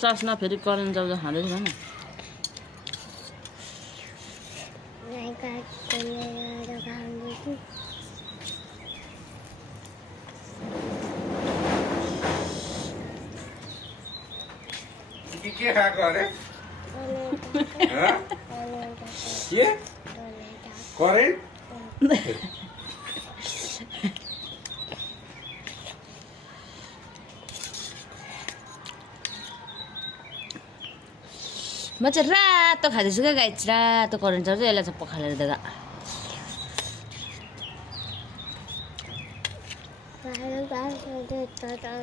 ससमा फेरि करेन्ट जाउँदा खाँदै छ न के खाएको अरे के करेन्ट म चाहिँ रातो खाँदैछु क्या गाइस रातो करेन्ट जाउँछ यसलाई चाहिँ पखालेर दिँदा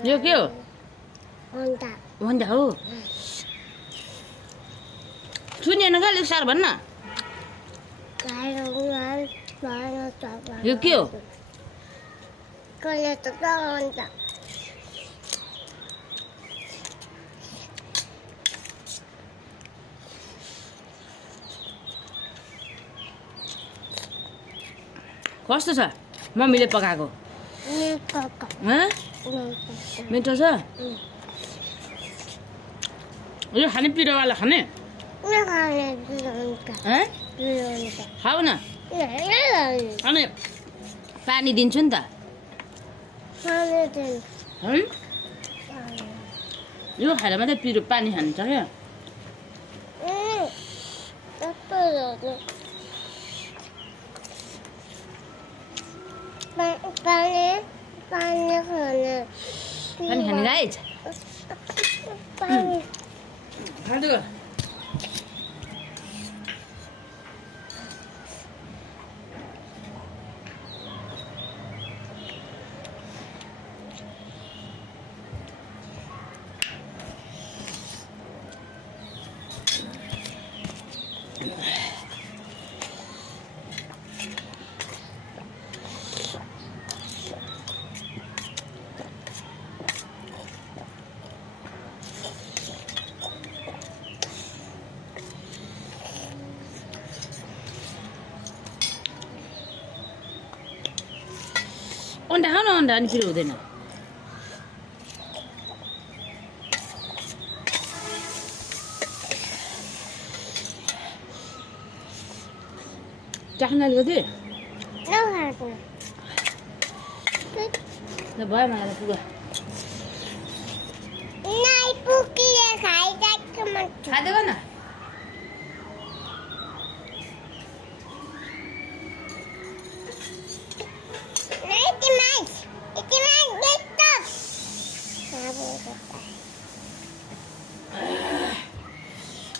यो के हो भन्दा हो सुनेन क्या अलिक साह्रो भन्न यो के हो कस्तो छ मम्मीले पकाएको मिठो छ यो खाने पिरोवाला खाने खाऊ न अनि पानी दिन्छु नि त यो खाएर मात्रै पिरो पानी खान्छ क्या पानी खाने गाइस खाँदै अन्डा खाऊ न अन्डा अनि पिरो हुँदैन चाख्न अलिकति भयो मलाई पुग्यो खाँदै गर्न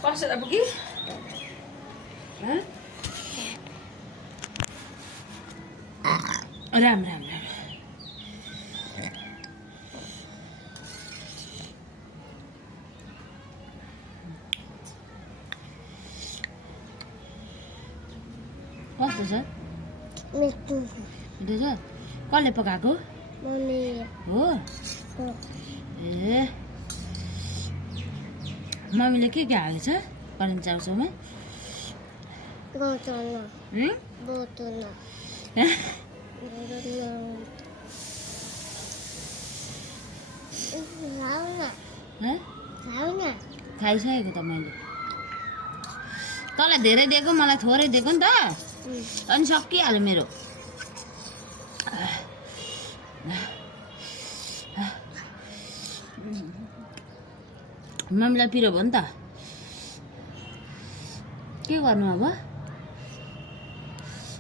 कस्तो त पुगी राम राम राम कस्तो छ मिठो छ कसले पकाएको हो ए मम्मीले के हालेछ करेन्ट चाउचाउमा खाइसकेको त मैले तँलाई धेरै दिएको मलाई थोरै दिएको नि त अनि सकिहाल्यो मेरो मम्मीलाई पिरो भयो नि त के गर्नु अब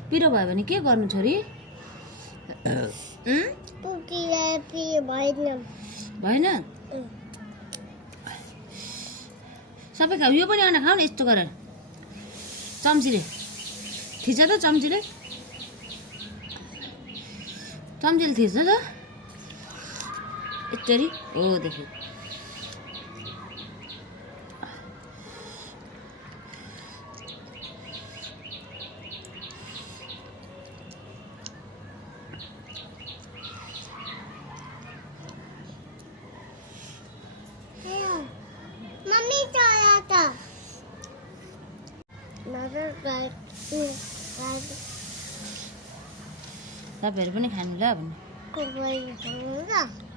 पिरो भयो भने के गर्नु छोरी भएन सबै खाऊ यो पनि अन्डा खाऊ न यस्तो गरेर चम्चीले थिच त चम्चीले थिच्छ त यसरी हो देखि तपाईँहरू पनि खानु ल भन्नु कुकुर खानु ल